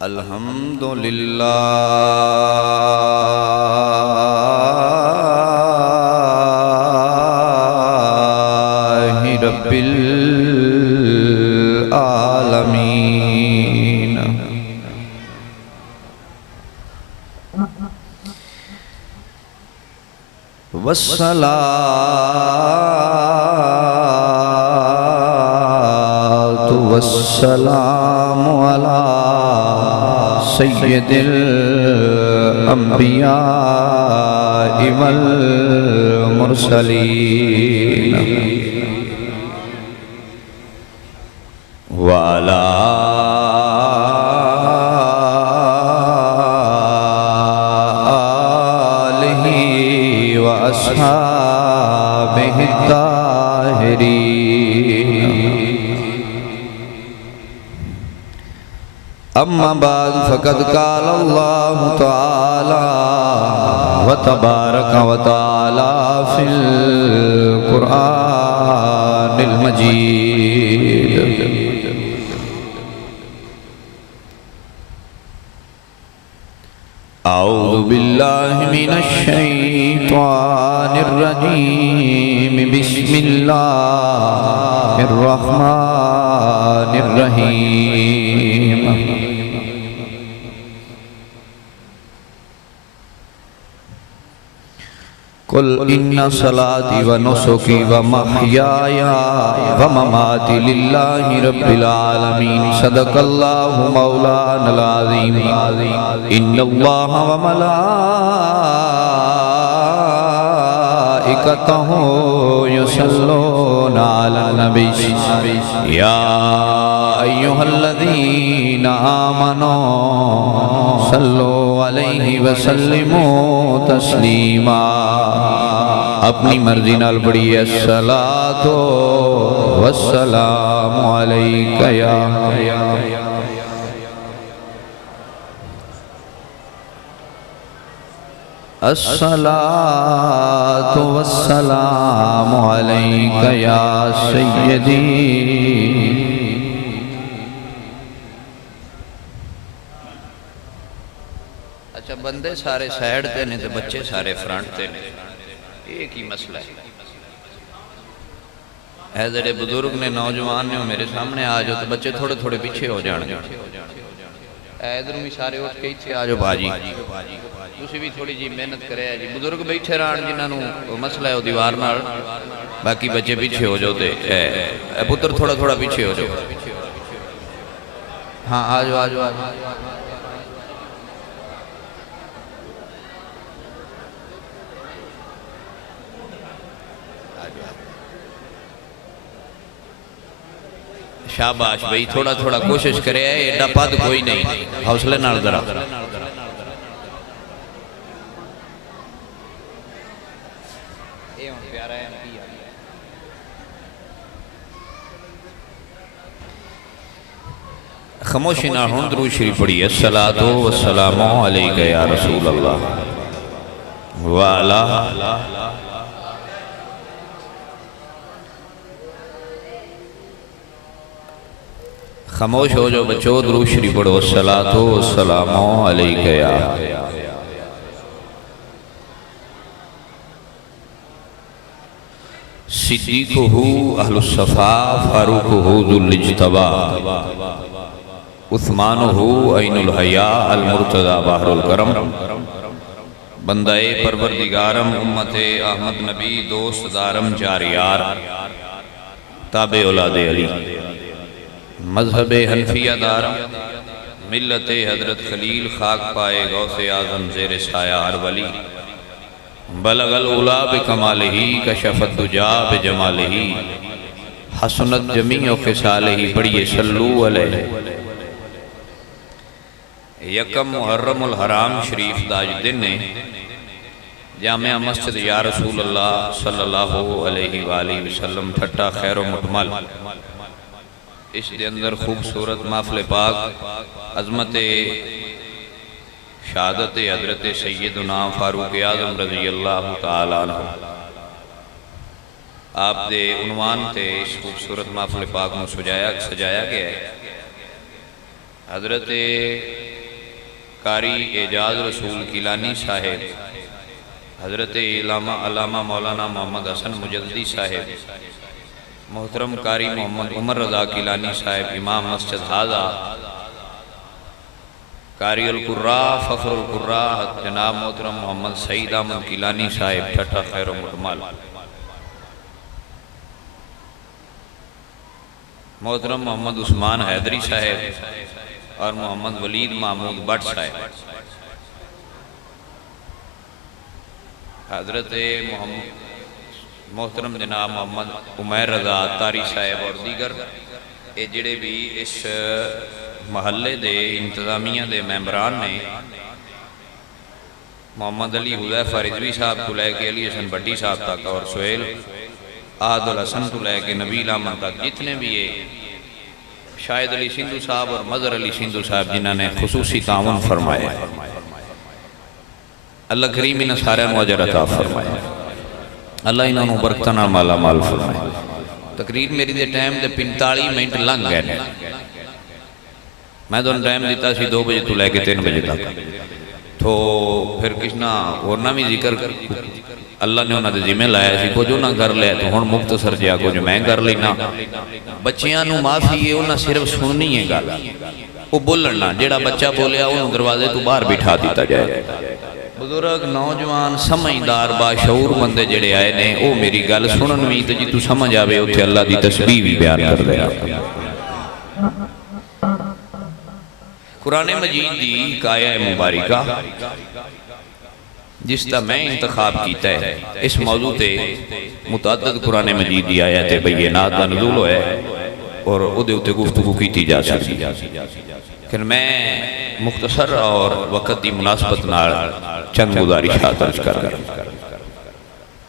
الحمدللہ رب العالمین والصلاة والسلام علی سید الانبیاء والمرسلین وعلى آلہ وأصحابہ الطاہرین اما بعد فقد قال اللہ تعالی وتبارک وتعالی فی القرآن المجید اعوذ باللہ من الشیطان الرجیم بسم اللہ الرحمن الرحیم قل ان صلاتي ونسكي ومحياي ومماتي لله رب العالمين صدق الله مولانا العظيم ان الله وملائكته يصلون على النبي يا ايها الذين آمنوا صلوا علیہ وسلموا تسلیما اپنی مرضی نال پڑھیے الصلاۃ والسلام علیک یا الصلاۃ والسلام علیک یا سیدی بندے سارے سائیڈ تے نے تے بچے سارے فرنٹ تے نے ایک ہی مسئلہ ہے اے جڑے بزرگ نے نوجوان نے میرے سامنے آ جاؤ تو بچے تھوڑے تھوڑے پیچھے ہو جان گے اے ادھر بھی سارے اٹھ کے اتنے آ جاؤ باجی تسی بھی تھوڑی جی محنت کرے جی بزرگ بیٹھے رہن جنہاں نو مسئلہ ہے وہ دیوار نال باقی بچے پیچھے ہو جاؤ تے اے پتر تھوڑا تھوڑا پیچھے ہو جاؤ ہاں آ جاؤ آ جاؤ آ جاؤ شاباش بھئی تھوڑا تھوڑا کوشش کرے ایڈا پد کوئی نہیں حوصلے نال ذرا خاموشی نہ ہوں درود شریف پڑھی الصلاۃ والسلام علیک یا رسول اللہ وعلا خاموش ہو جو بچو درود شریف پڑھو الصلاۃ والسلام علیک یا صدیقہ اہل الصفا فاروقہ ذو الاجتبا عثمانہ عین الحیاء المرتضی بحر الکرم بندہ پروردگارم امت احمد نبی دوست دارم جاریار تابع اولاد علی مذہب حنفیہ دارم ملت حضرت خلیل خاک پائے غوث اعظم زیر سایہ ہر ولی بلغ العلا بکمالہ کشف الدجا بجمالہ حسنت جمیع خصالہ پڑھئے صلو علیہ یکم محرم الحرام شریف داج دن نے جامعہ مسجد یا رسول اللہ صلی اللہ علیہ وآلہ وسلم ٹھٹا خیر و مکمل اس دے اندر خوبصورت محفل پاک عظمت شہادت حضرت سیدنا فاروق اعظم رضی اللہ تعالیٰ عنہ آپ دے عنوان تے اس خوبصورت محفل پاک میں سجایا گیا ہے۔ حضرت قاری اعجاز رسول گیلانی صاحب، حضرت علامہ مولانا محمد حسن مجددی صاحب، محترم قاری محمد عمر رضا گیلانی صاحب امام مسجد حاضہ، قاری القراء فخر القراء جناب محترم محمد سعید احمد گیلانی صاحب ٹھٹھا خیر و مکمل، محترم محمد عثمان حیدری صاحب اور محمد ولید محمود بٹ صاحب، حضرت محترم جناب محمد عمیر رضا تاری صاحب اور دیگر اے جڑے بھی اس محلے دے انتظامیہ دے ممبران نے، محمد علی حذیفہ رضوی صاحب تو لے کے علی حسن بٹی صاحب تک اور سہیل عاد الحسن تو لے کے نبیل احمد تک، جتنے بھی یہ شاہد علی سندھو صاحب اور مظہر علی سندھو صاحب جنہوں نے خصوصی تعاون فرمائے، اللہ کریم انہیں سارے مواجر عطا فرمائے، اللہ انہوں برکتنا مالا مال فرمائے۔ تقریر میری دے ٹائم دے 45 منٹ لنگ گئے، میں دونوں ٹائم دیتا سی 2 بجے تو لے کے 3 بجے تک، تو پھر کشنا ورنہ بھی ذکر اللہ نے انہوں نے ذمہ لایا سی، کچھ انہوں کر لیا تو ہون مختصر جا کچھ میں کر لینا۔ بچیاں نو معافی ہے، انہوں صرف سننی ہے گا، وہ بولنا جیڑا بچہ بولیا انہوں دروازے تو باہر بٹھا دیتا جائے۔ بزرگ نوجوان سمجھدار باشعور بندے جڑے آئے نے وہ میری گل سنن بھی تو جی تو سمجھ آوے اتھے اللہ دی تسبیح بھی بیان کر دیا۔ قرآن مجید دی ایک آیہ مبارکہ جس تا میں انتخاب کیتا ہے، اس موضوع تے متعدد قرآن مجید دی آیت بینات دا نزول ہوئے اور ادھے اتھے گفتگو کیتی جا سکتی، لیکن میں مختصر اور وقت دی مناسبت نال چند گزارشات عرض کر رہا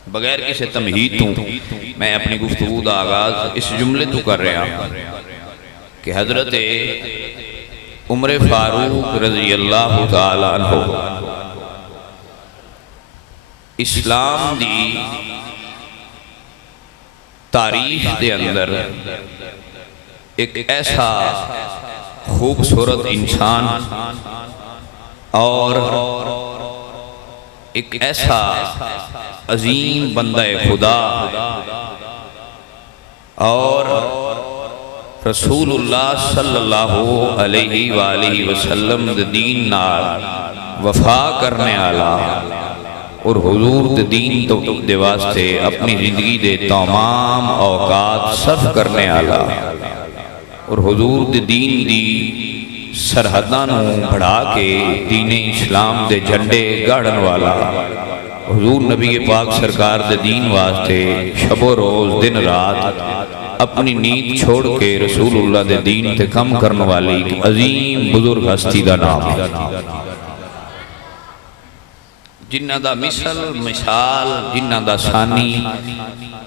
بغیر کسی تمہید تو میں اپنی گفتگو دا آغاز اس جملے تو کر رہا کہ حضرت عمر فاروق رضی اللہ تعالی عنہ اسلام دی تاریخ دے اندر ایک ایسا خوبصورت انسان اور ایک ایسا عظیم بندہ خدا اور رسول اللہ صلی اللہ علیہ وآلہ وسلم دین نال وفا کرنے آلا اور حضور دین دے واسطے اپنی زندگی دے تمام اوقات صرف کرنے آلا اور حضور دین دی سرحدانوں بڑھا کے دین اسلام دے جھنڈے گاڑن والا حضور نبی پاک سرکار دے دین واسطے شب و روز دن رات اپنی نیند چھوڑ کے رسول اللہ دے دین تے کم کرنے والی عظیم بزرگ ہستی دا نام ہے، جنہ دا مثال جنہ دا ثانی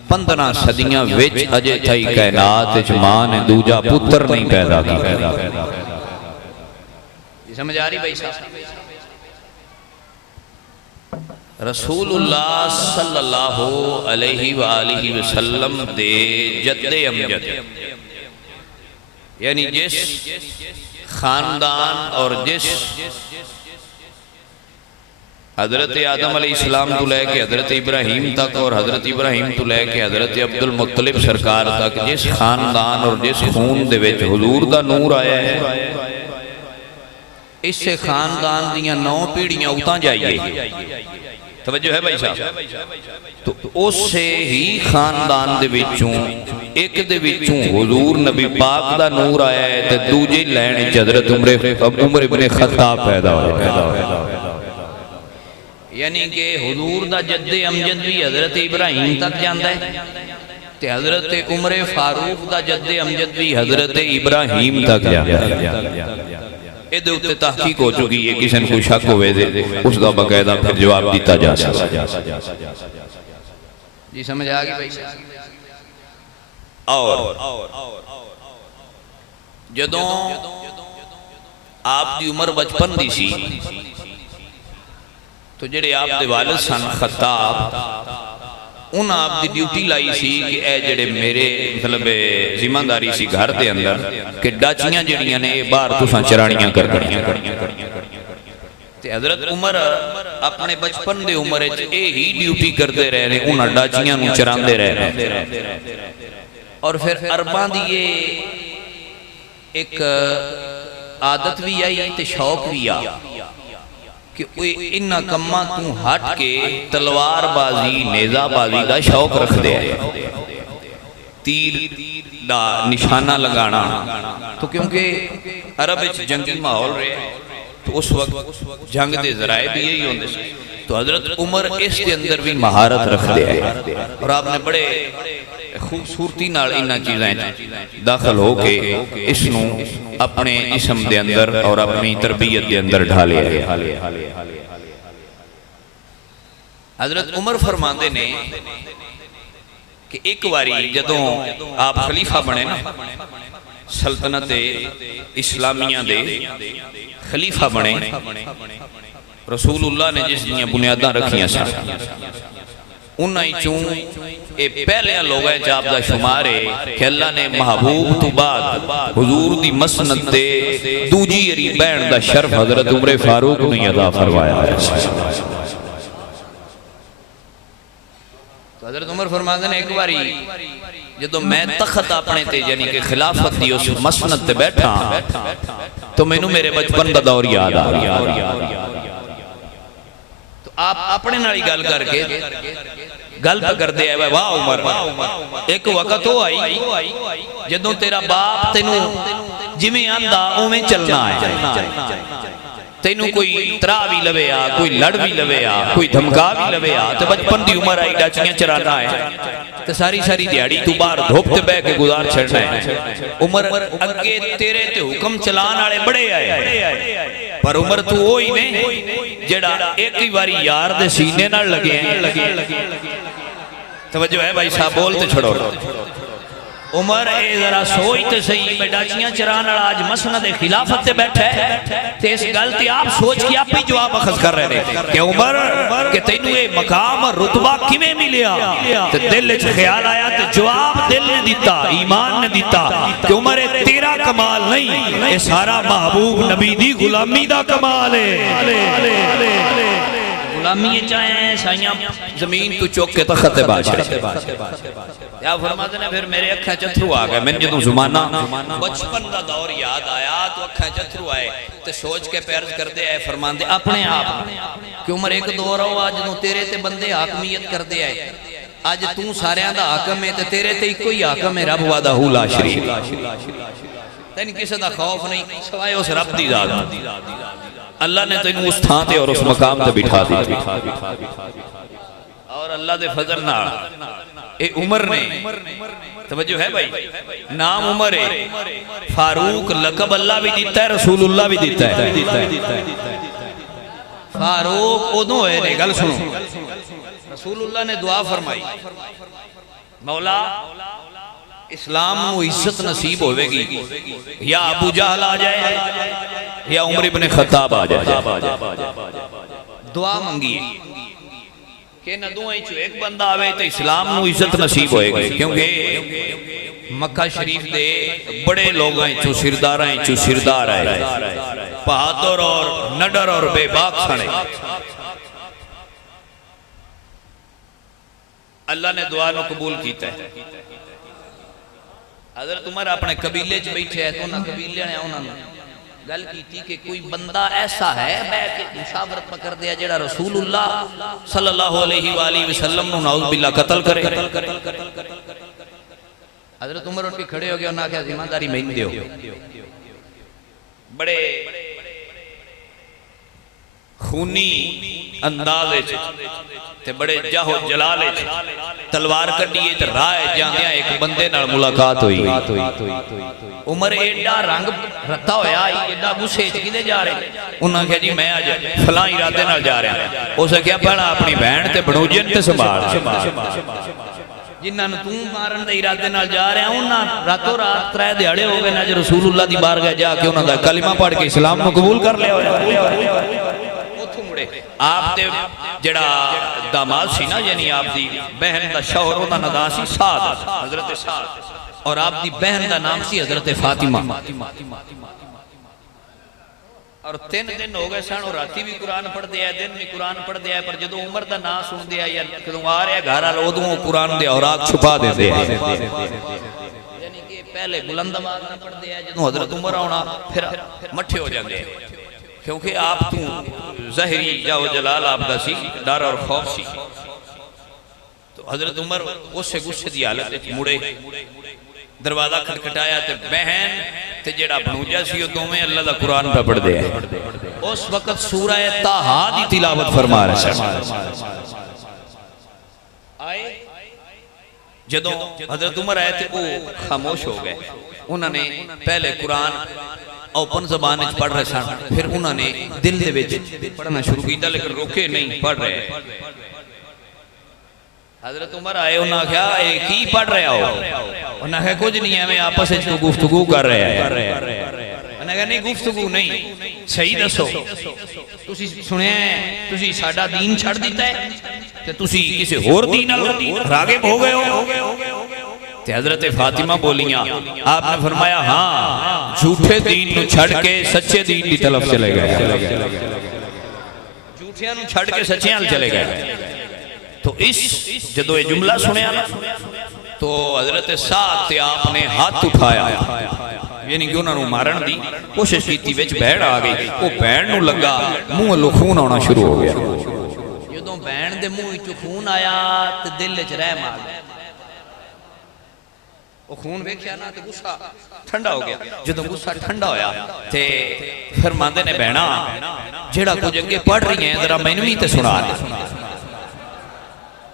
15 صدیاں وچ اجے تھائی کائنات وچ ماں نے دوجا پتر نہیں پیدا کی۔ سمجھ آ رہی بھائی صاحب؟ رسول اللہ صلی اللہ علیہ وآلہ وسلم دے جد امجد، یعنی جس خاندان اور جس حضرت آدم علیہ السلام تو لے کے حضرت ابراہیم تک اور حضرت ابراہیم تو لے کے حضرت عبد المطلب سرکار تک جس خاندان اور جس خون دے وچ حضور دا نور آیا ہے، اس سے خاندان دیاں 9 پیڑیاں اتاں جائیے، توجہ ہے بھائی صاحب؟ تو اس سے ہی خاندان دے وچوں ایک دے وچوں حضور نبی پاک دا نور آیا ہے تے دوجے لین حضرت عمر ابن خطاب پیدا ہوئے، یعنی کہ حضور دا جد امجد بھی حضرت ابراہیم تک جاندہ ہے تے حضرت عمر فاروق دا جد امجد بھی حضرت ابراہیم تک جاندہ ہے۔ ادھے اتے تحقیق ہو چکی ہے، کسی نے کوئی شک ہوئے دے اس دا باقاعدہ پھر جواب دیتا جا سکتا۔ جی سمجھ آگئی بھائی؟ اور جدوں آپ دی عمر بچپن دی سی تو جڑے آپ دے والد سن خطاب ان آپ دی ڈیوٹی لائی سی کہ اے جڑے میرے مطلب ذمہ داری سی گھر دے اندر کہ ڈاچیاں جڑیاں نے باہر تساں چرانیاں کر تے حضرت عمر اپنے بچپن دے عمر اے ہی ڈیوٹی کرتے رہے ہیں، انہاں ڈاچیاں نو چراندے رہے ہیں، اور پھر عرباں دی یہ ایک عادت بھی آئی تے شوق بھی آ کہ انہاں کماں تو ہٹ کے تلوار بازی نیزہ بازی دا شوق رکھ دے ہیں، تیر دا نشانہ لگانا، تو کیونکہ عرب جنگی ماحول رہے تو اس وقت جنگ دے ذرائع بھی یہی ہوندے سے، تو حضرت عمر اس کے اندر بھی مہارت رکھ دے ہیں، اور آپ نے بڑے خوبصورتی نال انہاں چیزیں داخل ہو کے اس نو اپنے اسم دے اندر اور اپنی تربیت دے اندر ڈھالے ہیں۔ حضرت عمر فرماندے نے کہ ایک واری جدوں آپ خلیفہ بنے نا، سلطنت اسلامیہ دے خلیفہ بنے، رسول اللہ نے جس دنیا بنیاداں رکھیاں سا انہاں چوں اے پہلے لوگ ہیں جاب دا شمار ہے کہ اللہ نے محبوب تو بعد حضور دی مسند دے دوجی اری بین دا شرف حضرت عمر فاروق نے عطا فرمایا ہے۔ تو حضرت عمر فرماتے ہیں ایک باری جدو میں تخت اپنے تے یعنی کہ خلافت دی اس مسند تے بیٹھا تو میں نو میرے بچپن دا دور یاد آ گیا، تو آپ اپنے نالی گل کر کے گل پہ کر دے واہ عمر ایک وقت ہو آئی جدوں تیرا باپ تینوں جمیں آندہ اومیں چلنا ہے، تینوں کوئی ترا بھی لوے آ، کوئی لڑ بھی لوے آ، کوئی دھمکا بھی لوے آ، تو بچپن دی عمر آئی ڈاچیاں چرانا ہے، تو ساری دیہڑی تو باہر دھوپ تے بے کے گزار چھڑنا ہے۔ عمر اگے تیرے تے حکم چلان آڑے بڑے آئے، پر عمر تو ہوئی نے جڑا ایک ہی باری یار دے سینے نہ لگے ہیں۔ توجہ ہے بھائی صاحب بولتے چھڑو، عمر اے ذرا سوچتے صحیح میں ڈاچیاں چران آج مسند خلافت تے بیٹھے تے اس گلتی آپ سوچ کی آپ بھی جواب اخذ کر رہے ہیں کہ عمر کہ تینوں اے مقام اور رتبہ کیویں ملیا، تے دل وچ خیال آیا تے جواب دل نے دیتا، ایمان نے دیتا کہ عمر تیرا کمال نہیں، اے سارا محبوب نبی دی غلامی دا کمال ہے۔ غلامی چاہیں سائیاں زمین تو چوک کے تخت بادشاہ، یا فرماتے ہیں پھر میرے اکھیں چتھرو آ گئے، میں نے جدوں زمانہ بچپن دا دور یاد آیا تو اکھیں چتھرو آئے، تو سوچ کے پیرز کر دے اے فرمان دے اپنے آپ کہ عمر ایک دور ہو آج جدوں تیرے تے بندے حاکمیت کر دے آئے، آج توں سارے دا حاکم ہے تے تیرے تے کوئی حاکم ہے رب وعدہ لا شریک، تین کسی دا خوف نہیں سوائے اس رب دی ذات، اللہ نے تینوں اس تھان تے اور اس مقام تے بٹھا دی، اور اللہ دے فضل نہ اے عمر نے توجہ ہے بھائی نام عمر ہے، فاروق لقب اللہ بھی دیتا ہے، رسول اللہ بھی دیتا ہے۔ فاروق ادھوں ہے نے گل سنو، رسول اللہ نے دعا فرمائی مولا اسلام نو عزت نصیب ہوئے گی یا ابو جہل آ جائے یا عمر ابن خطاب آ جائے، دعا منگی کہ نہ دعائیں چو ایک بندہ آوے تو اسلام نو عزت نصیب ہوئے گی، کیونکہ مکہ شریف دے بڑے لوگ ہیں چو سردار آئے، بہادر اور نڈر اور بے باک سنے، اللہ نے دعا نو قبول کیتا ہے۔ حضرت عمر اپنے قبیلے چ بیٹھے ہیں تو انہاں قبیلے نے انہاں گل کیتی کہ کوئی بندہ ایسا ہے بیٹھ کے مشاورت پکڑ دیا جڑا رسول اللہ صلی اللہ علیہ وآلہ وسلم نو نعوذ باللہ قتل کرے۔ حضرت عمر اٹھ کے کھڑے ہو گئے انہاں کہا ذمہ داری میں دیو، بڑے خونی اندازے تے بڑے جاہو جلالے تلوار کڈیے تے راہ جاندیاں ایک بندے نال ملاقات ہوئی، عمر ایڈا رنگ رتا ہویا ایڈا غصے چ کدے جا رہے، انہاں کہا جی میں اج فلاں ارادے نال جا رہا ہوں، اسے کہا پہلا اپنی بہن تے بنوجن تے سنبھال، جنہاں نوں توں مارن دے ارادے نال جا رہا ہوں انہاں راتوں رات ترے دیہاڑے ہو گئے نہ جو رسول اللہ دی بارگاہ جا کے انہاں دا کلمہ پڑھ کے اسلام نو قبول کر لیا ہویا۔ آپ دے جڑا داماد سی نا یعنی آپ دی بہن دا شوہر دا نام سی سعد، حضرت سعد، اور آپ دی بہن دا نام سی حضرت فاطمہ۔ اور 3 دن ہو گئے سن اور راتی بھی قرآن پڑھ دیا ہے دن بھی قرآن پڑھ دیا ہے پر جدو عمر دا نام سن دیا یا جدو آ رہا ہے گھر آل ادوں قرآن دے اوراق چھپا دے دے یعنی کہ پہلے بلند آواز نہ پڑھ دیا ہے جدو حضرت عمر آنا پھر مٹھے ہو جاندے ہیں کیونکہ آپ تو ظاہری جاو جلال آپ دا سی ڈر اور خوف سی تو حضرت عمر اس سے غصے دی حالت مڑے دروازہ کھٹکھٹایا تے بہن تے جڑا بھنوجا سی او دوویں اللہ دا قرآن پہ پڑھ دے اس وقت سورہ طٰہٰ دی تلاوت فرما رہے ہیں آئے جدوں حضرت عمر آئے تے وہ خاموش ہو گئے انہوں نے پہلے قرآن اوپن زبان وچ پڑھ رہے سن پھر انہوں نے دل دے وچ پڑھنا شروع کیتا لیکن روکے نہیں پڑھ رہے حضرت عمر آئے انہوں نے کہا اے کی پڑھ رہے ہو انہوں نے کہا کچھ نہیں ہے میں آپس سے گفتگو کر رہے ہیں انہوں نے کہا نہیں گفتگو نہیں صحیح دسو تسی سنے ہیں تسی ساڈا دین چھڑ دیتا ہے کہ تسی کسی اور دین راغب ہو گئے ہو تے حضرت فاطمہ بولیاں آپ نے فرمایا ہاں جھوٹے دین نو چھڑ کے سچے دین کی طرف چلے گئے جھوٹیاں نو چھڑ کے سچیاں چلے گئے تو اس جدو یہ جملہ سنیا نا تو حضرت سعد تے آپ نے ہاتھ اٹھایا یعنی کہ انہوں نے مارن دی کوشش کی تھی وچ بہن آ گئی وہ بہن نو لگا منہ لو خون آنا شروع ہو گیا جدو بہن دے منہ وچ خون آیا تے دل وچ رحم آ گیا وہ خون ویکھیا نا تے غصہ ٹھنڈا ہو گیا جدو غصہ ٹھنڈا ہویا تے فرماندے نے بہنا جیڑا کچھ اگے پڑھ رہی ہیں ذرا مینوں بھی تے سنا دے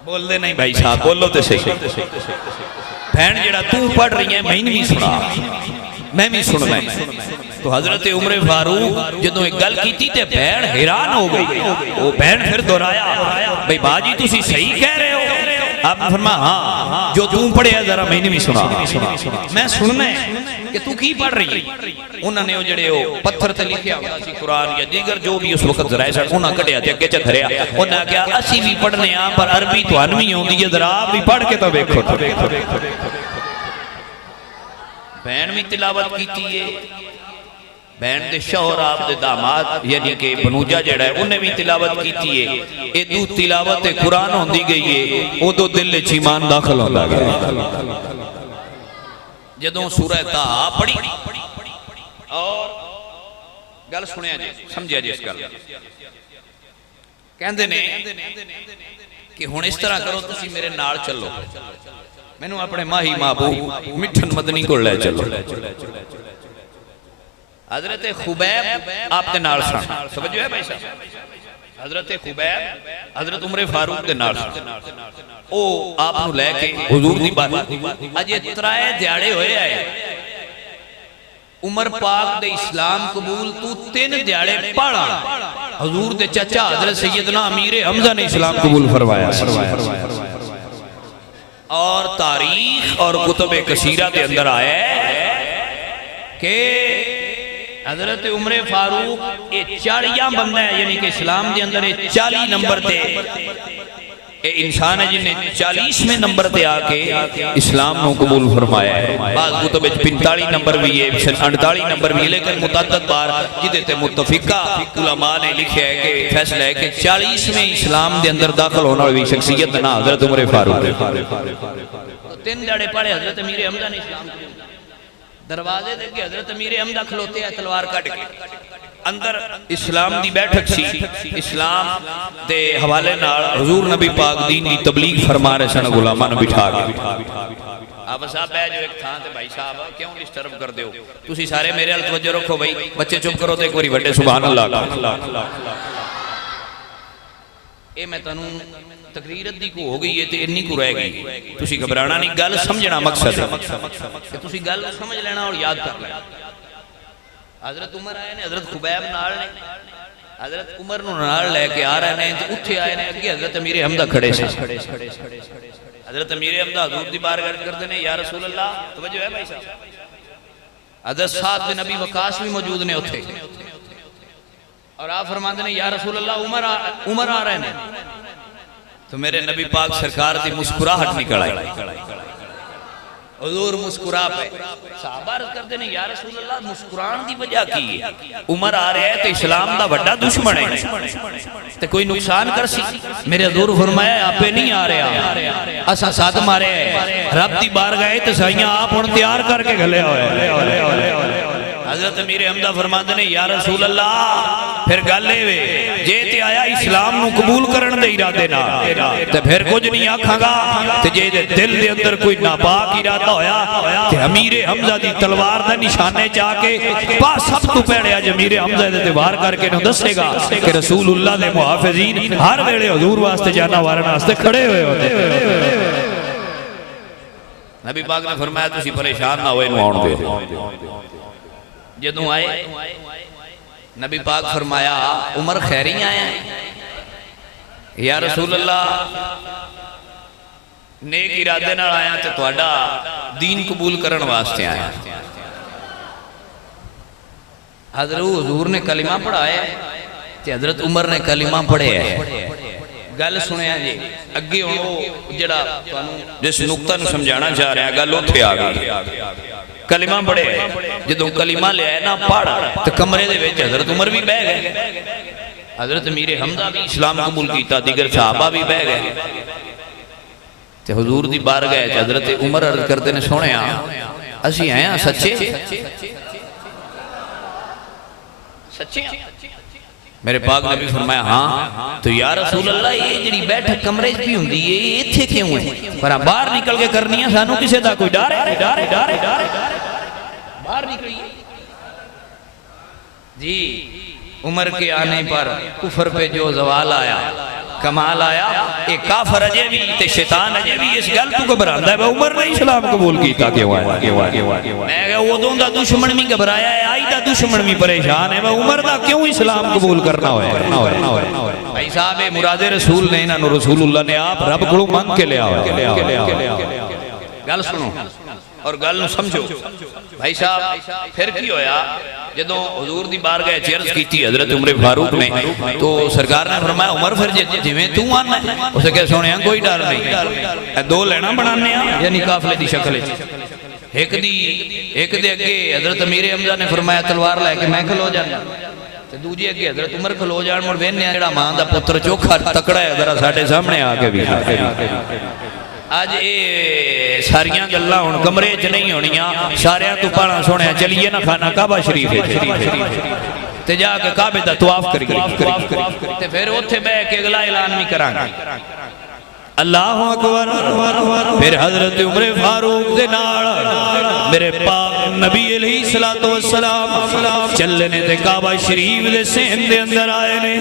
بول دے نہیں بھائی صاحب بولو تے صحیح بہن جڑا تو پڑھ رہی ہیں میں بھی سنا میں بھی سننا ہے تو حضرت عمر فاروق جدوں ایک گل کیتی تے بہن حیران ہو گئی وہ بہن پھر دہرایا بھائی باجی تسی صحیح کہہ رہے ہو آپ نے فرمایا ہاں جو تم پڑھے ہے ذرا میں بھی سنا میں سننا ہے کہ تو کی پڑھ رہی ہے انہوں نے جڑے پتھر تے لکھیا ہوتا سی قرآن یا دیگر جو بھی اس وقت ذرائع سن انہوں نے کڑیا تے اگے چ دھریا انہوں نے کہا اسی بھی پڑھنے ہاں پر عربی تانوں بھی ہوندی ہے ذرا آپ بھی پڑھ کے تو ویکھو بہن بھی تلاوت کیتی ہے بہن دے شوہر آپ دے داماد یعنی کہ بنوجہ جڑا ہے انہیں بھی تلاوت کیتی ہے ادو تلاوت قرآن ہوندی گئی ہے ادو دل وچ ایمان داخل ہوندا گیا جدوں سورہ طٰہٰ پڑھی اور گل سنیا جی سمجھیا جی اس گل کہندے نے کہ ہن اس طرح کرو تسی میرے نال چلو مینوں اپنے ماہی محبوب مٹھن مدنی کو لے چلو حضرت خبیب آپ دے نال سن سمجھو ہے بھائی صاحب حضرت خبیب حضرت عمر فاروق دے نال سن او آپ نو لے کے حضور دی بات اج ترائے دیاڑے ہوئے آئے عمر پاک دے اسلام قبول تو 3 دیاڑے پڑھا حضور دے چچا حضرت سیدنا امیر حمزہ نے اسلام قبول فرمایا اور تاریخ اور کتب کثیرہ دے اندر آیا ہے کہ حضرت عمر فاروق 40 بندہ ہے یعنی کہ اسلام دے اندر 40 نمبر تے اے انسان ہے جن نے 40ویں نمبر تے آکے اسلام کو قبول فرمایا ہے بعض کتب 45 نمبر بھی ہے 48 نمبر بھی ہے لیکن متعدد بار جدے تے متفقہ علماء نے لکھا ہے کہ فیصلہ ہے کہ 40ویں اسلام دے اندر داخل ہونا ہوئی شخصیت نا حضرت عمر فاروق 3 جڑے پڑھے حضرت امیر حمزہ نے اسلام دروازے دے کے حضرت امیر حمزہ کھلوتے ہیں تلوار کٹ کے اندر اسلام دی بیٹھک سی اسلام دے حوالے نال حضور نبی پاک دین دی تبلیغ فرما رہے سن غلاماں نو بٹھا کے آپ صاحب ہے جو ایک تھان تے بھائی صاحب کیوں ڈسٹرب کر دیو تسی سارے میرے ال توجہ رکھو بھائی بچے چپ کرو تے ایک باری بڑے سبحان اللہ اے میں تانوں تقریر ادھی کو ہو گئی ہے تے انی کو رہ گئی تسی گھبرانا نہیں گل سمجھنا مقصد ہے کہ تسی گل سمجھ لینا اور یاد کر لینا حضرت عمر آئے نے حضرت خبیب نال نے حضرت عمر نو نال لے کے آ رہے نے تے اٹھے آئے نے کہ حضرت امیر حمزہ کھڑے سے حضرت امیر حمزہ حضور دی بارگاہ کردے نے یا رسول اللہ توجہ ہے بھائی صاحب حضرت سعد بن ابی وقاص بھی موجود نے اوتھے اور آپ فرماندے نے یا رسول اللہ عمر آ رہے نے تو میرے نبی پاک سرکار دی مسکراہٹ نکل آئی حضور مسکرا پہ صحابہ عرض کرتے ہیں یا رسول اللہ مسکران دی وجہ کی ہے؟ عمر آ رہا ہے تو اسلام دا بڑا دشمن ہے تو کوئی نقصان کر سی؟ میرے حضور فرمایا آپ پہ نہیں آ رہا اسا ساتھ مارے ہیں رب دی بار گئے تو سائیاں آپ ان تیار کر کے گھلے ہوئے۔ حضرت امیر حمزہ فرماتے ہیں یا رسول اللہ پھر گالے وے جے تے آیا اسلام نو قبول کرن دے ارادے نا تے پھر کچھ نہیں آکھاں گا تے جے دے دل دے اندر کوئی ناپاک ارادہ ہویا تے امیر حمزہ دی تلوار دا نشانے چاہ کے پاس سب تو پہلے آج امیر حمزہ دے وار کر کے نو دسے گا کہ رسول اللہ دے محافظین ہر ویلے حضور واسطے جانا وارنا واسطے کھڑے ہوئے ہوتے۔ نبی پاک نے فرمایا تسی پریشان نہ ہوئے نو آن دے۔ جدوں آئے نبی پاک فرمایا عمر خیری آئے ہیں یا رسول اللہ نیک ارادے نہ آیا تو تواڈا دین قبول کرن واسطے آیا۔ حضرت حضور نے کلمہ پڑھا ہے تے حضرت عمر نے کلمہ پڑھے ہے۔ گل سنیا جی اگے ہوں جڑا جس نقطہ نو سمجھانا چاہ رہے ہیں گل اوتھے آ گئی۔ کلمہ پڑھے جدوں کلمہ لے آئے نا پڑھ تو کمرے دے وچ حضرت عمر بھی بہ گئے، حضرت امیر حمزہ بھی اسلام قبول کیتا، دیگر صحابہ بھی بہ گئے تے حضور دی بار گئے حضرت عمر عرض کرتے نے سنیا اسی ہیں سچے سچے میرے پاک نبی فرمایا ہاں تو یا رسول اللہ یہ جڑی بیٹھک کمرے بھی ہوندی ہے یہ ایتھے کیوں ہے؟ پر باہر نکل کے کرنی ہے سانو کسے دا کوئی ڈر ہے باہر نکلی جی عمر کے آنے پر کفر پہ جو زوال آیا کمال آیا ایک کافر اجے بھی تے شیطان اجے بھی اس گل تو گھبراندا ہے وہ عمر نے اسلام قبول کیتا کیوں ہے میں کہ وہ دونوں دا دشمن بھی گھبرایا ہے آئی دا دشمن بھی پریشان ہے وہ عمر دا کیوں اسلام قبول کرنا ہوئے بھائی صاحب مراد رسول نے انہاں نو رسول اللہ نے آپ رب کو مانگ کے لے آؤ گل سنو اور گل نو سمجھو بھائی صاحب پھر کی ہویا جدوں حضور دی بار گئے چیرز کی تھی حضرت عمر فاروق نے تو سرکار نے فرمایا عمر پھر جویں تو آنا ہے اسے کہہ سونے ہیں کوئی ڈر نہیں دو لینا بنانے ہیں یعنی قافلے دی شکل ہے ایک دے اگے حضرت امیر حمزہ نے فرمایا تلوار لے کے میں کھلو جانا تے دوجے اگے حضرت عمر کھلو جان مڑ وینے جڑا ماں دا پتر چوکھا تکڑا ہے ذرا ساڈے سامنے آ کے بھی آج اے ساریاں گلاں ہن کمرے وچ نہیں ہونیاں ساریاں تو پانا سونے چلیے نا خانہ کعبہ شریف تے جا کے کعبے دا طواف کریے تے پھر اوتھے بیٹھ کے اگلا اعلان بھی کران گے اللہ اکبر پھر حضرت عمر فاروق دے نال میرے پاک نبی علیہ الصلوۃ والسلام چلنے تے کعبہ شریف دے سین دے اندر آئے نے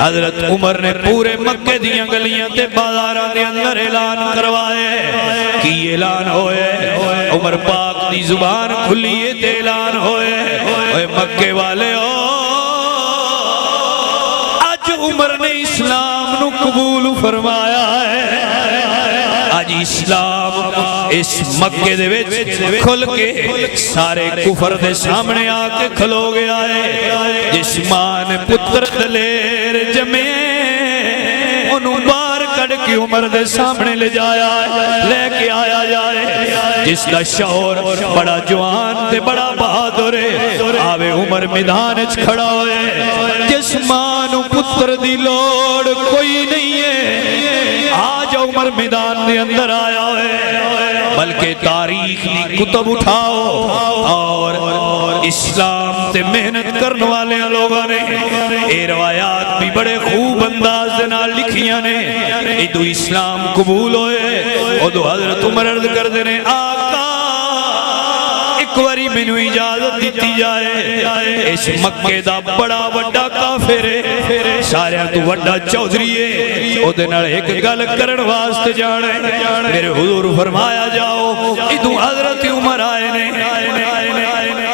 حضرت عمر نے پورے مکے دیاں گلیاں تے بازاراں دے اندر اعلان کروائے کی اعلان ہوئے عمر پاک دی زبان کھلی تے اعلان ہوئے اے مکے والے آج عمر نے اسلام نو قبول فرمایا ہے آج اسلام اس مکے دے وچ کھل کے سارے کفر دے سامنے آ کے کھلو گیا ہے جس ماں نے پتر دلیر جمے انہوں بار کڑ کی عمر دے سامنے لے جایا ہے لے کے آیا جائے جس کا شعور بڑا جوان تے بڑا بہادر ہے آوے عمر میدان اچ کھڑا ہوئے جس ماں نو پتر دی لوڑ کوئی نہیں ہے آج عمر میدان دے اندر آیا ہوئے بلکہ تاریخ دی کتب اٹھاؤ اور اسلام تے محنت کرنے والے لوگوں نے اے روایات بھی بڑے خوب انداز دے نال لکھیاں نے ادو اسلام قبول ہوئے ادو حضرت عمر عرض کر دینے آقا ایک واری منو اجازت دیتی جائے اس مکے دا بڑا وڈا کافر ہے سارے تو وڈا چودھری ہے او دے نال ایک گل کرن واسطے جانے میرے حضور فرمایا جاؤ ادو حضرت عمر آئے نے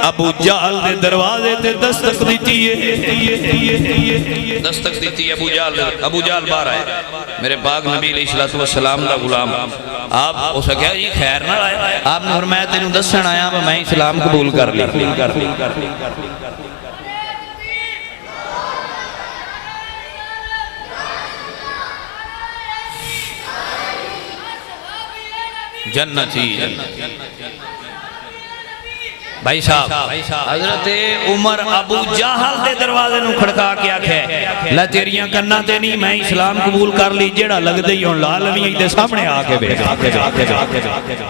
ابو جہل دے دروازے تے دستک دیتی ہے دستک دیتی ہے ابو جہل باہر آئے میرے پاک نبی علیہ الصلوۃ والسلام دا غلام آپ اسے کہا جی خیر نہ آئے آپ نے فرمایا تینوں دسن آیا میں اسلام قبول کر لی جنتی بھائی صاحب حضرت عمر ابو جہل دے دروازے نو کھڑکا کے آکھے لا تیریاں کناں تے نہیں میں اسلام قبول کر لی جیڑا لگ دئی ہون لال نہیں دے سامنے آ کے بیٹھ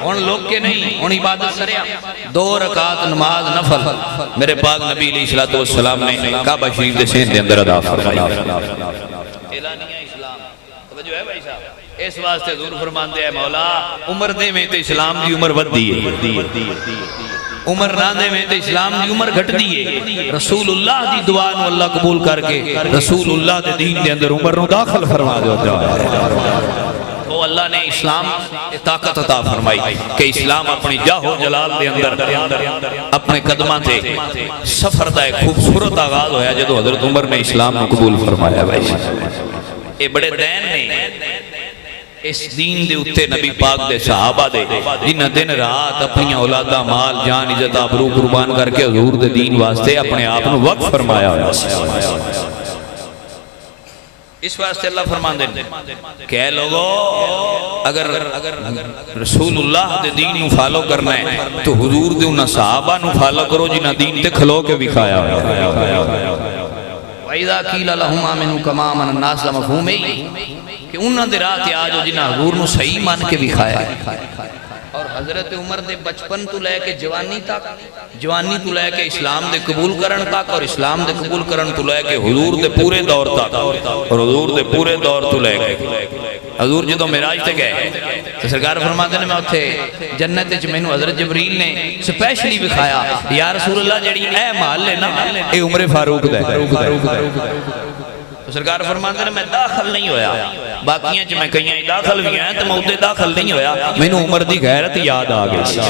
ہن لوگ کے نہیں ہن عبادت کریا 2 رکعت نماز نفل میرے پاک نبی علیہ الصلوۃ والسلام نے کعبہ شریف دے سین دے اندر ادا فرمائی اعلانیہ اسلام توجہ ہے بھائی صاحب اس واسطے حضور فرماندے ہیں مولا عمر دے میں تے اسلام دی عمر ودی ہے عمر راندے میں تے اسلام دی عمر گھٹ دیئے رسول اللہ دی دعا نو اللہ قبول کر کے رسول اللہ دے دین دے اندر عمر نو داخل فرما دے ہوتا ہے تو اللہ نے اسلام طاقت عطا فرمائی کہ اسلام اپنی جاہ و جلال دے اندر اپنے قدمہ تے سفر دا ایک خوبصورت آغاز ہویا جدو حضرت عمر نے اسلام نو قبول فرمایا اے بڑے دین نے اس دین دے اتے نبی پاک دے صحابہ دے جنہ دن رات اپنی اولادہ مال جان عزت آبرو قربان کر کے حضور دے دین واسطے اپنے آپ نو وقت فرمایا ہوا اس واسطے اللہ فرمان دے کہ اے لوگو اگر رسول اللہ دے دین نو فالو کرنا ہے تو حضور دے انہا صحابہ نو فالو کرو جنہ دین تے کھلو کے بھی کھایا ہوا وَإِذَا قِيلَ لَهُمْ آمِنُوا كَمَا آمَنَ النَّاسُ مفہوم ہے کہ انہاں دے رات آج جنہ حضور نو صحیح مان کے بھی کھایا ہے اور حضرت عمر دے بچپن تو لے کے جوانی تو لے کے اسلام دے قبول کرن تک اور اسلام دے قبول کرن تو لے کے حضور دے پورے دور تک اور حضور دے پورے دور تو لے کے حضور جدو معراج تے گئے تو سرکار فرماتے ہیں میں اتھے جنت وچ مینوں حضرت جبریل نے سپیشلی بکھایا یا رسول اللہ جڑی اے محل ہے نا اے عمر فاروق دا سرکار فرماتے ہیں میں داخل نہیں ہویا باقیاں چ میں کہیں داخل بھی ہیں تو میں ادھے داخل نہیں ہویا مینوں عمر دی غیرت یاد آ گئی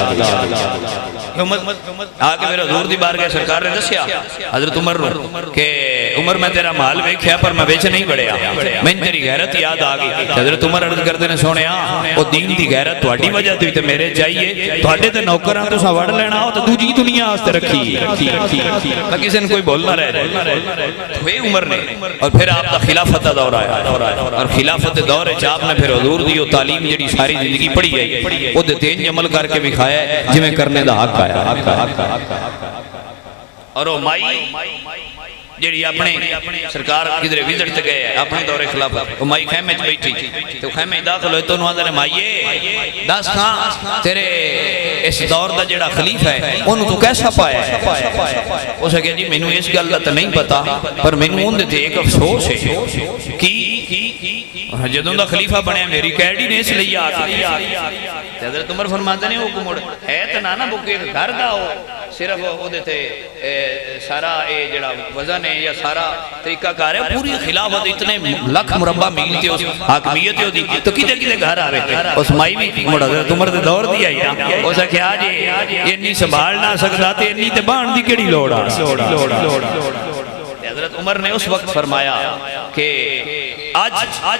آگے میرے حضور دی بارگاہ سرکار نے دسیا حضرت عمر کہ عمر میں تیرا مال ویکھیا پر میں وچ نہیں بڑھیا میں تیری غیرت یاد آ گئی حضرت عمر عرض کرتے نے سونیا او دین دی غیرت تہاڈی وجہ تے تے میرے چاہیے تہاڈے تے نوکراں تساں وڑ لینا او تے دوجی دنیا واسطے رکھی میں کسی نے کوئی بولنا رہ ہوئے عمر نے اور پھر آپ کا خلافت دا دور آیا اور خلافت دور چاپ نے پھر حضور دی تعلیم جڑی ساری زندگی پڑھی ہے وہ تین عمل کر کے بکھایا ہے جویں کرنے دا حق آیا اور وہ مائی جڑی اپنے سرکار کدھر وزٹ تے گئے اپنے دور خلافت وہ مائی خیمے چ بیٹھی تو خیمے داخل ہوئے تو انہوں نے مائیے دس خان تیرے اس دور دا جڑا خلیفہ ہے انہوں تو کیسا پایا ہے اسے کہا جی مینوں اس گل دا تو نہیں پتا پر مینوں ان دے ایک افسوس ہے کہ جدوں دا خلیفہ بنیا میری کیڈی نے اس لیے آتی حضرت عمر فرماتے ہیں وہ کمڑ ہے تو نانا بکے گھر دا ہو صرف وہ دیتے سارا جڑا وزن ہے یا سارا طریقہ کار ہے پوری خلافت اتنے لکھ مربع میل تے اس حاکمیت ہو دی تو کدے گھر آوے اس مائی بھی مڑ حضرت عمر دے دور دی آئی نا اس کہ آج انی سنبھال نہ سکتا تے انی تے بان دی کیڑی لوڑ آ حضرت عمر نے اس وقت فرمایا کہ آج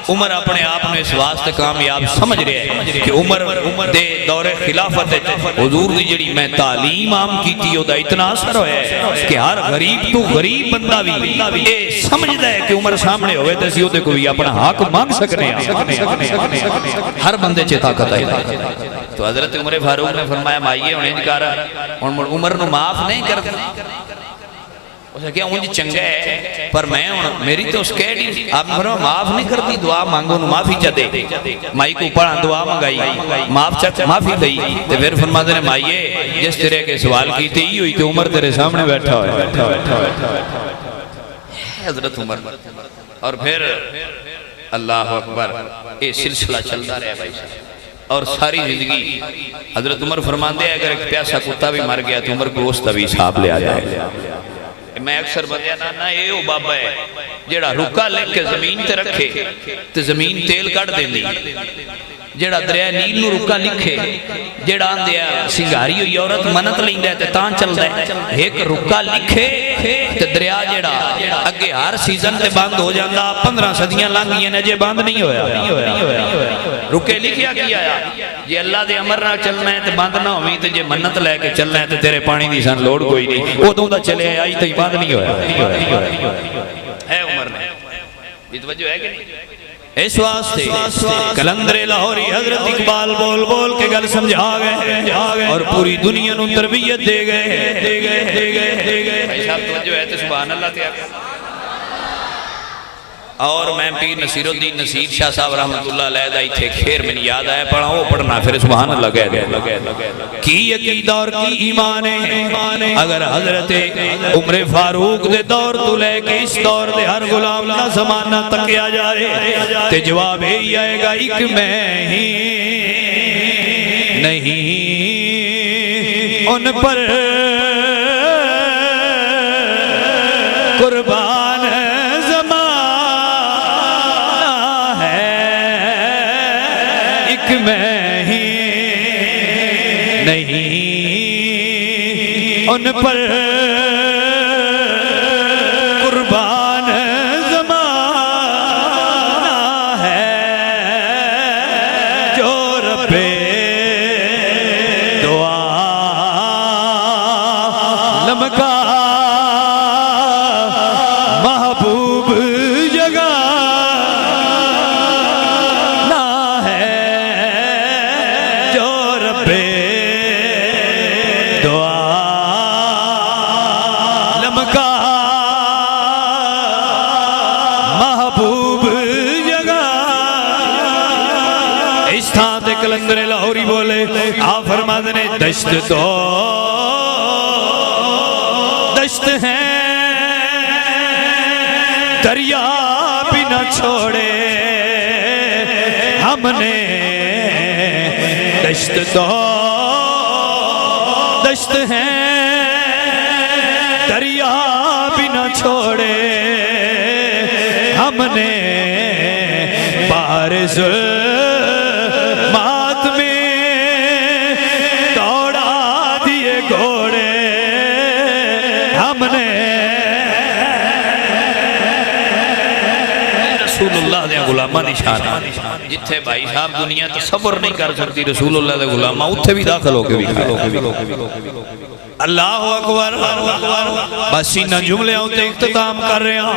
عمر اپنے آپ میں اس واسطے کامیاب سمجھ رہے ہیں کہ عمر دے دور خلافت حضور دی جڑی میں تعلیم عام کی تھی دا اتنا اثر ہویا ہے کہ ہر غریب تو غریب بندہ بھی یہ سمجھتا ہے کہ عمر سامنے ہوئے تو اسی ہوتے کوئی اپنا حق مانگ سکنے ہر بندے چے طاقت ہے تو حضرت عمر فاروق نے فرمایا مائیے انہیں انکارا عمر نو معاف نہیں کرتا اسے کیا انجھ چنگا ہے پر میں میری تو اس کہڑی آپ نے فرمایا معاف نہیں کرتی دعا مانگو نو معافی چا دے مائی کو پڑھا دعا مانگائی معافی دئی تو پھر فرماتے ہیں مائیے جس طرح کے سوال کی تھی ہی ہوئی تو عمر تیرے سامنے بیٹھا ہوئے حضرت عمر اور پھر اللہ اکبر یہ سلسلہ چلتا رہا بھائی اور ساری زندگی حضرت عمر فرماتے ہیں اگر ایک پیاسا کتا بھی مر گیا تو عمر کو اس طبی صاحب لے آ جائے میں اکثر بتایا نا اے او بابا ہے جیڑا رکا لے کے زمین تے رکھے تے زمین تیل کٹ دے دی جیڑا دریا نیل نو رکا لکھے جیڑا آندیا سنگاری ہوئی عورت منت لیندہ ہے تے تان چل دے ایک رکا لکھے تے دریا جیڑا اگے ہر سیزن تے بند ہو جاندہ 15 صدیاں لانگیاں نے جے بند نہیں ہویا رکے لکھیا کیا آیا جے اللہ دے امر نہ چلنا ہے تے بند نہ ہوئی تے جے منت لے کے چلنا ہے تے تیرے پانی دی سان لوڑ کوئی نہیں وہ تو دا چلے آئی تے بند نہیں ہویا ہے عمر نے یہ توجہ ہے کہ نہیں اس واسطے کلندر لاہوری حضرت اقبال بول بول کے گل سمجھا گئے اور پوری دنیا نو تربیت دے گئے بھائی صاحب توجہ ہے تو سبحان اللہ تے اور میں پیر نصیر الدین نصیر شاہ صاحب رحمت اللہ علیہ دا تھے خیر میں یاد آیا پڑھا وہ پڑھنا پھر سبحان اللہ کہہ دے کی عقیدہ اور کی ایمان ہے اگر حضرت عمر فاروق دے دور تو لے کے اس دور دے ہر غلام نہ زمانہ تکیا جائے تے جواب ہی آئے گا ایک میں ہی نہیں ان پر قربان میں ہی نہیں ان پر قربان زمانہ ہے جو رب دعا لمکا محبوب جگہ کلندر لاہوری بولے آپ فرما دنے دشت تو دشت ہیں دریا بھی نہ چھوڑے ہم نے دشت تو دشت ہیں دریا بھی نہ چھوڑے ہم نے بارش رسول اللہ دے غلامہ نشان جتھے بھائی صاحب دنیا تصور نہیں کر سکتی رسول اللہ دے غلامہ اتھے بھی داخل ہو کے بھی اللہ اکبر بس انہاں جملے ہوتے اختتام کر رہے ہیں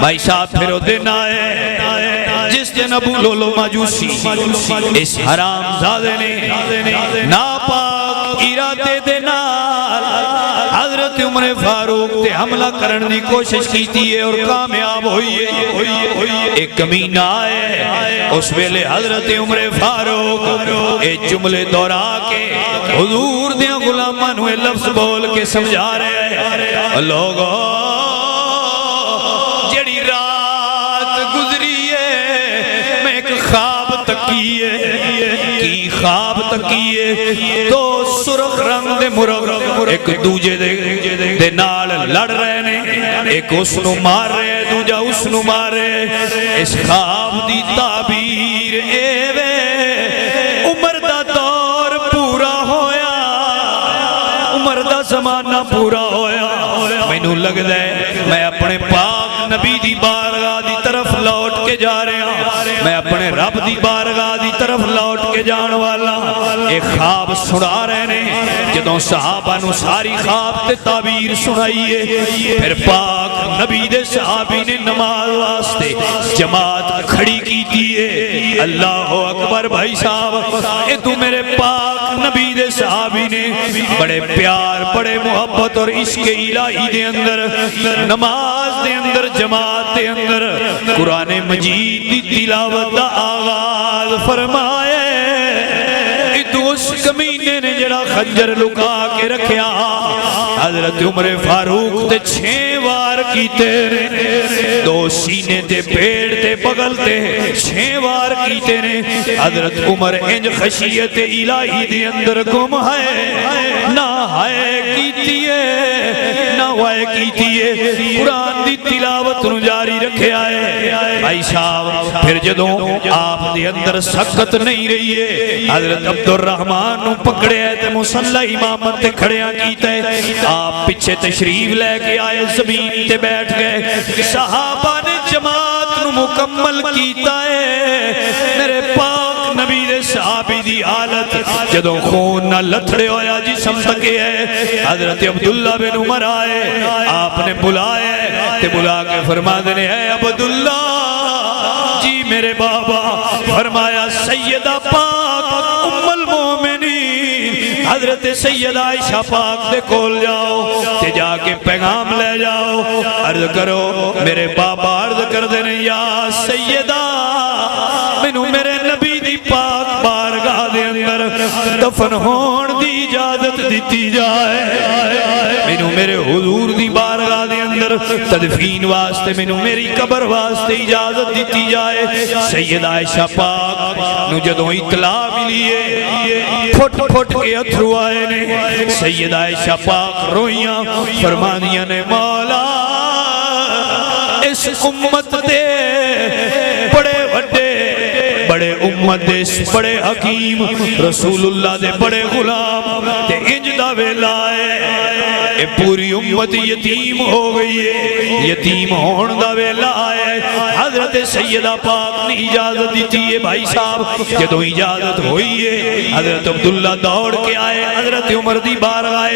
بھائی صاحب پھر وہ دن آئے جس دن ابو لولو ماجوسی اس حرام زادے نے ناپاک ارادے دے نال حضرت عمر فاروق تے حملہ کرن دی کوشش کیتی ہے اور کامیاب ہوئی ہے ایک کمینہ آئے اس ویلے حضرت عمر فاروق ایک جملے دورا کے حضور دیا غلامان ہوئے لفظ بول کے سمجھا رہے ہیں لوگوں جڑی رات گزری ہے میں ایک خواب تکیے کی خواب تکیے تو سرخ رنگ دے مرغ ایک دوجے دے نال لڑ رہے نے ایک اس نو مار رہے دوجہ اس نو مار رہے اس خواب دی تعبیر اے وے عمر دا دور پورا ہویا عمر دا زمانہ پورا ہویا میں نو لگ دے میں اپنے پاک نبی دی بارگاہ دی طرف لوٹ کے جا رہے ہیں میں اپنے رب دی بارگاہ دی طرف لوٹ کے جان والا ایک خواب سنا رہے نے جدوں صحابہ نو ساری خواب تے تعبیر سنائیے پھر پاک نبی دے صحابی نے نماز واسطے جماعت کھڑی کی دیئے اللہ اکبر بھائی صاحب اے تو میرے پاک نبی دے صحابی نے بڑے پیار بڑے محبت اور عشق الہی دے اندر نماز دے اندر جماعت دے اندر قرآن مجید دی تلاوت دا آغاز فرمائے تو اس کمینے نے جڑا خنجر لکا کے رکھیا حضرت عمر فاروق تے 6 وار کیتے دو سینے تے پیڑ تے بغل تے 6 وار کیتے نے حضرت عمر انج خشیت الہی دی اندر گم ہے نہ ہے کیتیے نہ وائے کیتیے قرآن دی تلاوت نو جاری رکھے آئے بھائی صاحب پھر جدوں آپ دی اندر سکت نہیں رہی ہے حضرت عبد الرحمن نو پکڑے آئے تے مسلح امامت تے کھڑیاں کیتے آپ پیچھے تشریف لے کے آئے زمین تے بیٹھ گئے صحابہ نے جماعت نو مکمل کیتا ہے میرے پاک نبی دے صحابی دی حالت جدوں خون نہ لتھڑے ہویا جسم تکے ہے حضرت عبداللہ بن عمر آئے آپ نے بلائے تے بلا کے فرما دینے ہے عبداللہ جی میرے بابا. فرمایا سیدہ پاک ام المومنین حضرت سیدہ عائشہ پاک دے کول جاؤ تے جا کے پیغام لے جاؤ. عرض کرو میرے بابا عرض کر دینے یا سیدہ مینوں میرے نبی دی پاک بارگاہ دے اندر دفن ہون دی اجازت دیتی جائے. مینوں میرے حضور دی بارگاہ دے اندر تدفین واسطے مینوں میری قبر واسطے اجازت دیتی جائے. سیدہ عائشہ پاک نو جدوں اطلاع ملی ہے پھٹ پھٹ کے اتھرو آئے نے. سیدہ عائشہ پاک روئیاں فرمانیاں نے مولا اس امت دے بڑے وڈے بڑے امت دے بڑے حکیم رسول اللہ دے بڑے غلام تے انج دا ویلا ہے اے پوری امت یتیم ہو گئی ہے. یتیم ہون دا ویلا ہے. حضرت سیدہ پاک نے اجازت دیتی ہے. بھائی صاحب جدوں اجازت ہوئی ہے حضرت عبداللہ دوڑ کے آئے حضرت عمر دی بارگاہ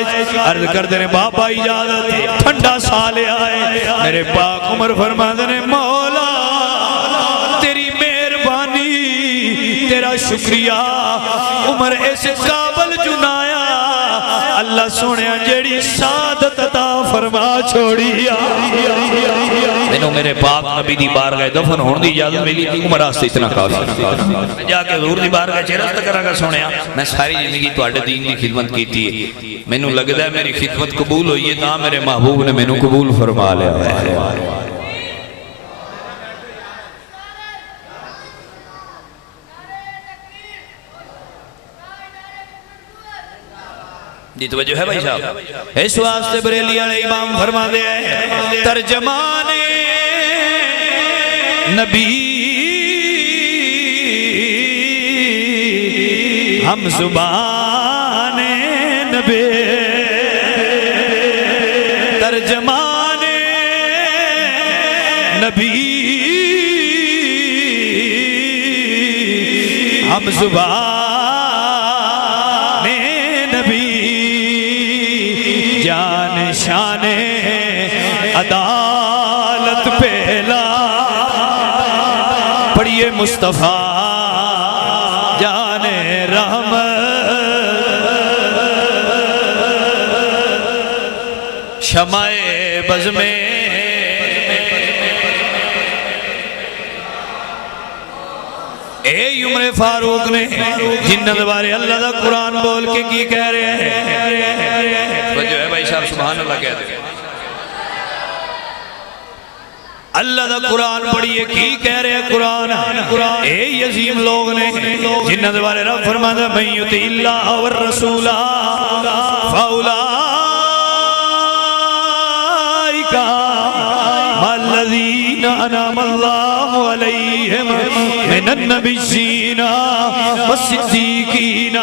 عرض کر دینے بابا اجازت ہے. ٹھنڈا سا لے آئے. میرے پاک عمر فرما دینے مولا تیری مہربانی تیرا شکریہ. عمر ایسے قابل جنایا اللہ سوڑیا جیڑی سعادت عطا فرما چھوڑیا. مینوں میرے پاک نبی دی بارگاہ دفن ہون دی اجازت ملی. عمر آستے اتنا کافی جا کے حضور دی بارگاہ چرست کرا گا. سوڑیا میں ساری زندگی تواڈے دین دی خدمت کیتی ہے. مینوں لگدا ہے میری خدمت قبول ہوئی ہے تاں میرے محبوب نے مینوں قبول فرما لیا ہے. جی توجہ ہے بھائی صاحب. اس واسطے بریلی علیہ امام فرما دے ترجمان نبی ہم زبان نبی ترجمان نبی ہم زبان شان عدالت پہلا پڑھئے مصطفیٰ جان رحم شمع بز میں اے عمر فاروق نے جنت بارے اللہ دا قرآن بول کے کی کہہ رہے ہیں. جو ہے بھائی صاحب سبحان اللہ کہہ دیں اللہ دا قرآن پڑھئے کی کہہ رہے ہیں. قرآن اے عظیم لوگ نے جنت بارے رب فرماتا من یطع اللہ والرسول فاولئک مع الذین انعم اللہ علیہم من النبیین والصدیقین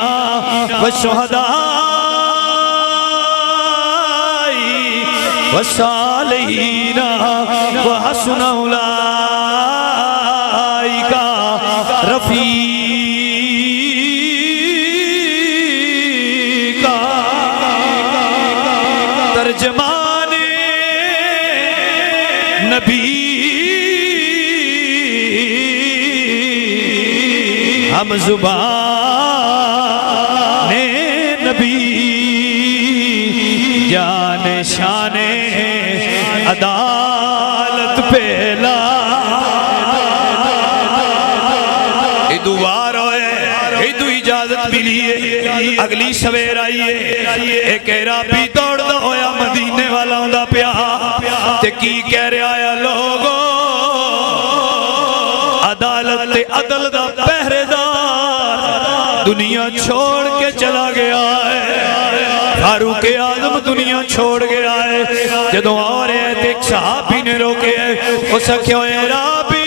والشہداء والصالحین وحسن اولئک رفیقا. ترجمان نبی ہم زبان نبی جان شان عدالت پہلا ایدو وار ہوئے ایدو اجازت ملی ہے. اگلی سویر آئیے ایک عرابی دوڑ دا ہویا مدینے والا ہوں دا پیا تے کی کہہ رہے آیا لوگو عدالت عدل دا پہرے دار دنیا چھوڑ کے چلا گیا ہے. فاروق اعظم دنیا چھوڑ گیا ہے. جدوں آ رہے ہیں ایک صحابی نے روکے ہے وہ سکھے ہوئے عرابی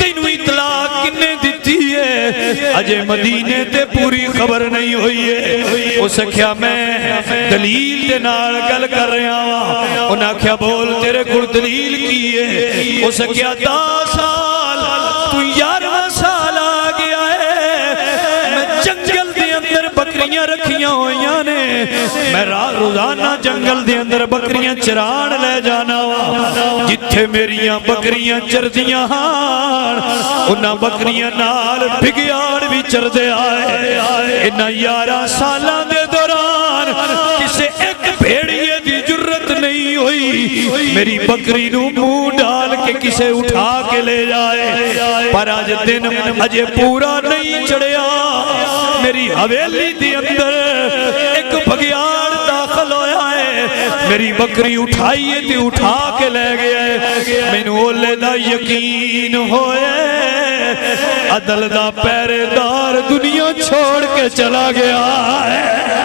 تینوں اطلاع کنے دیتی ہے اجے مدینے تے پوری خبر نہیں ہوئی ہے. وہ سکھیا میں دلیل دے نال گل کر رہا ہوں. انہاں کیا بول تیرے کل دلیل کی ہے. وہ سکھیا 10 سال تو 11واں سال آ گیا ہے میں جنگل دے اندر بکری بکریاں رکھیاں ہوئیاں نے میں روزانہ جنگل دے اندر بکریاں چران لے جانا جتھے میریاں بکریاں چردیاں ہاں انہاں بکریاں نال بھگیاڑ بھی چردے آئے انہاں 11 سالاں دے دوران کسے ایک بھیڑیے دی جرت نہیں ہوئی میری بکری نو منہ ڈال کے کسے اٹھا کے لے جائے پر آج دن اجے پورا نہیں چڑھیا میری حویلی دی اندر ایک بھگیاڑ داخل ہویا ہے میری بکری اٹھائیے تے اٹھا کے لے گیا ہے میں نے اولے دا یقین ہوئے عدل دا پہرے دار دنیا چھوڑ کے چلا گیا ہے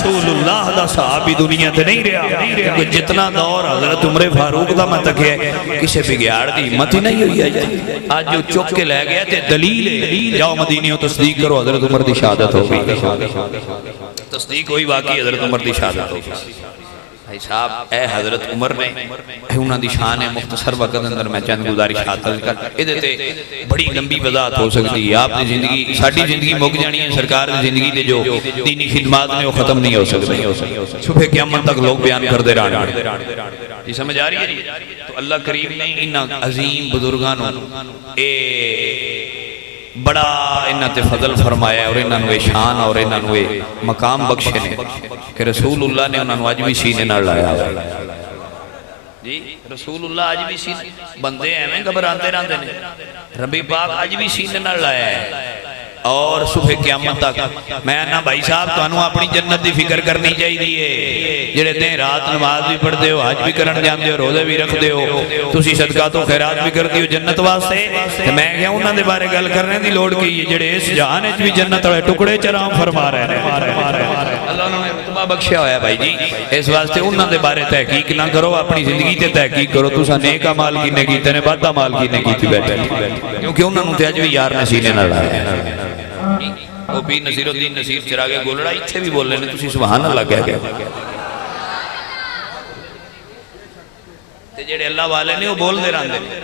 رسول اللہ دا صحابی دنیا تے نہیں رہا کیونکہ جتنا دور حضرت عمر فاروق دا میں تک ہے کسے بگیاڑ دی ہمت ہی نہیں ہوئی ہے آج جو چک کے لے گیا تے دلیل ہے جاؤ مدینیوں تصدیق کرو حضرت عمر دی شہادت ہو گئی تصدیق ہوئی واقعی حضرت عمر دی شہادت ہو گئی بھائی صاحب اے حضرت عمر نے انہاں دی شان ہے مختصر وقت اندر میں چند گزارش حاصل کر ادھے تے بڑی لمبی وضاحت ہو سکتی ہے آپ دی زندگی ساڈی زندگی مک جانی ہے سرکار دی زندگی دے جو دینی خدمات میں وہ ختم نہیں ہو سکتی صبح قیامت تک لوگ بیان کر دے رہا یہ سمجھ آ رہی ہے تو اللہ کریم نے انہاں عظیم بزرگانوں بڑا انہاں تے فضل فرمایا ہے اور انہاں نوے شان اور انہاں نوے مقام بخشے نے کہ رسول اللہ نے انہاں نو آج بھی سینے نہ لایا جی رسول اللہ آج بھی سینے بندے ہیں میں گھبراتے رہتے ہیں ربی پاک آج بھی سینے نہ لایا ہے اور صبح قیامت تک میں نا بھائی صاحب تو انہوں اپنی جنت دی فکر کرنی چاہیے جڑے دیں رات نماز بھی پڑھ دے ہو حج بھی کرن جان دے ہو روزے بھی رکھ دے ہو تسی صدقات و خیرات بھی کر دی ہو جنت واسطے تو میں کہا انہوں نے بارے گل کرنے دی لوڑ کی جڑے اس جہان اچ بھی جنت والے ٹکڑے چرام فرما رہے ہیں اللہ انہوں نے رتبہ بخشیا ہوا ہے بھائی جی اس واسطے انہوں نے بارے تحقیق نہ کرو اپنی زندگی تے تحقیق کرو تسا نیک اعمال کینے کیتے نے بد اعمال کینے کیتی بیٹھے کیونکہ انہوں نے اج بھی یار نے سینے نہ لایا وہ بھی نصیر الدین نصیر چراغ گولڑا اتھے بھی بول رہے ہیں تسی سبحان اللہ کہہ گئے تے جڑے اللہ والے نے وہ بول دے رہاں دے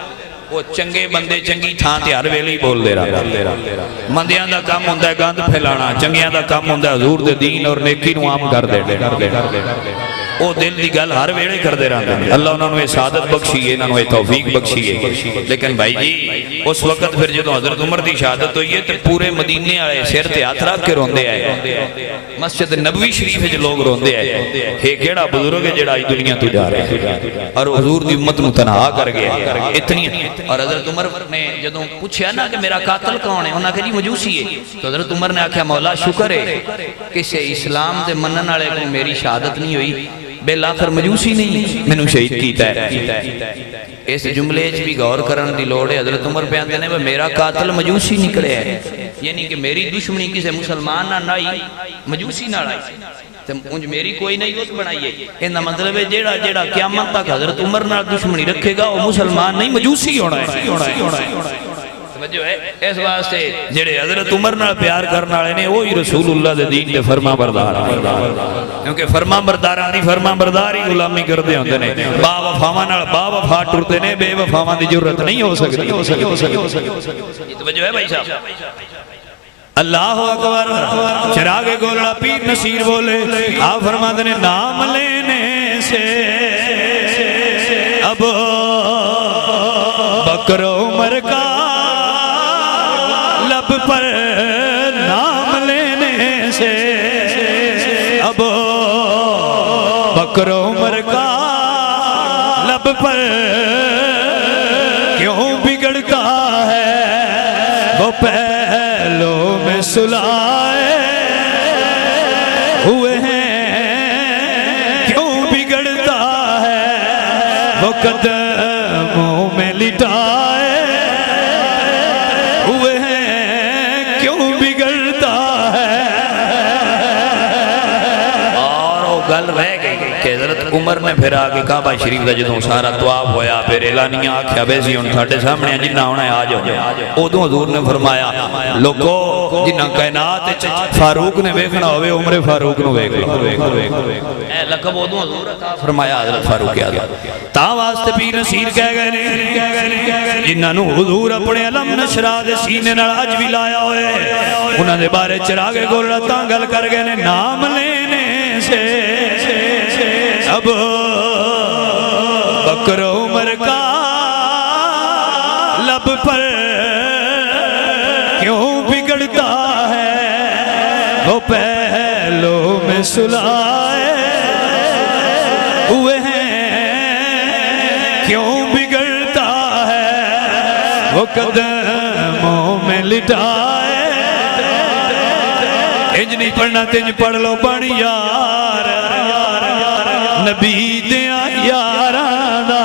وہ چنگے بندے چنگی تھان تے ہر ویلے ہی بول دے رہاں مندیاں دا کام ہوندہ ہے گاند پھیلانا چنگیاں دا کام ہوندہ ہے حضور دے دین اور نیکی نو عام کر دے او دل دی گل ہر ویلے کر دے رہاں دے اللہ انہوں نے سعادت بخشی ہے انہوں نے توفیق بخشی ہے لیکن بھائی جی اس وقت پھر جدو حضرت عمر دی شہادت ہوئی ہے تو پورے مدینے آئے سیر تے ہاتھ رکھ کے روندے آئے مسجد نبوی شریف جو لوگ روندے آئے ہے کیڑا بزرگ ہے جڑا آئی دنیا تو جا رہے ہیں اور حضور دی امت متنہا کر گیا اتنی اور حضرت عمر نے جدو پوچھا نا کہ میرا قاتل کون ہے انہاں کہ جی مجوسی ہے تو حضرت عمر نے آکھیا مولا شکر ہے کہ سے اسلام دے منن والے کو میری شہادت نہیں ہوئی بالآخر مجوسی نہیں میں نے شہید کیتا ہے اس جملے چ بھی غور کرن دی لوڑ ہے حضرت عمر پہ آندے نے میرا قاتل مجوسی نکلے ہے یعنی کہ میری دشمنی کسے مسلمان نہ آئی مجوسی نہ آئی انج میری کوئی نہیں دوست بنائیے انہا مطلب ہے جیڑا جیڑا قیامت تک حضرت عمر نہ دشمنی رکھے گا وہ مسلمان نہیں مجوسی ہونا ہے جو ہے اس واسطے جڑے حضرت عمر نال پیار کرنے والے نے وہی رسول اللہ دے دین دے فرما بردار کیونکہ فرما برداراں دی فرما برداری غلامی کردے ہوندے نے با وفاواں نال با وفا ٹرتے نے بے وفاواں دی ضرورت نہیں ہو سکتی یہ توجہ ہے بھائی صاحب اللہ اکبر چراغ گولڑا پیر نصیر بولے آپ فرماتے ہیں نام لینے سے اب بکر عمر کا لب پر نام لینے سے اب بکر عمر کا لب پر کیوں بگڑتا ہے وہ پہلوں میں سلائے ہوئے ہیں کیوں بگڑتا ہے وہ قدموں میں لٹائے ہوئے ہیں کیوں بگڑتا ہے اور وہ گل رہ گئی کہ حضرت عمر نے پھر آگے کعبہ شریف دا جدوں سارا طواف ہویا پھر اعلانیہ آکھیا بیسی ہن تھاڈے سامنے جنہ ہونا ہے آ جاؤ ادوں حضور نے فرمایا لوگو جنہ کائنات فاروق نے ویکھنا ہوئے عمر فاروق نو ویکھ لو اے لقب ادوں حضور عطا فرمایا حضرت فاروق اعظم تا واسطے پیر نصیر کہہ گئے نے جنہاں نو حضور اپنے علم نشرا دے سینے نال اج بھی لایا ہوئے انہاں دے بارے چراغ گولڑا گل کر گئے نے نام لینے سے اب بکر عمر کا لب پر کیوں بگڑتا ہے وہ پہلو میں سلائے ہوئے ہیں کیوں بگڑتا ہے وہ قدموں میں لٹائے انج نہیں پڑھنا تنج پڑھ لو بن یار نبی دیاں یاراں دا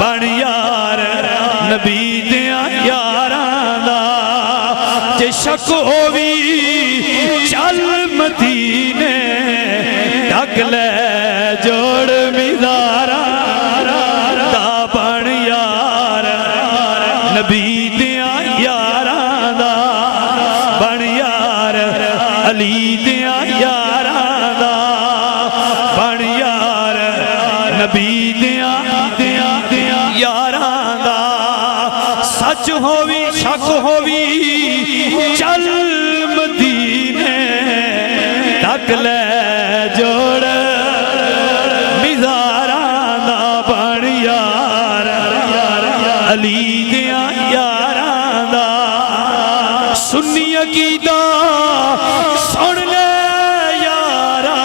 بن یار نبی دیاں یاراں دا جے شک ہووی چل مدینے ڈگ لے جوڑ میداراں دا بن یار نبی دیاں یاراں دا بن یار علی دیاں یاراں دا بن یار نبی دیاں یاراں دا سچ ہووی شک ہووی چل مدینے تک لے جوڑ میداراں دا بن یار علی دیاں یاراں دا سنی عقیدہ سن لے یارا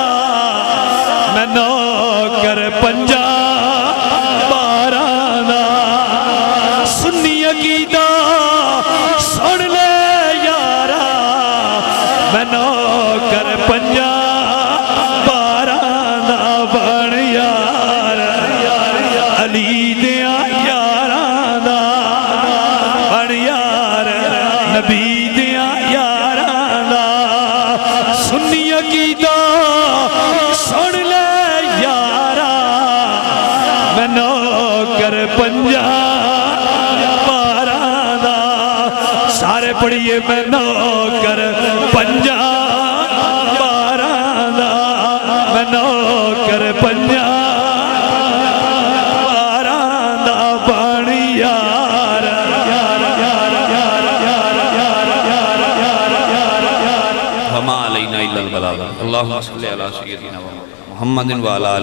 میں نوکر پنجا باراں دا سنی عقیدہ سن لے یارا میں نوکر پنجا باراں دا بن یار علی دیاں یاراں دا بن یار نبی دیاں یاراں دا سنی عقیدہ سن لے یارا میں نوکر پنجا باراں دا سارے پڑھیے میں نوکر پنجا باراں دا میں نوکر پنجا باراں دا بن یار وما علینا الا البلاغ اللہم صلی علی سیدنا محمد و علی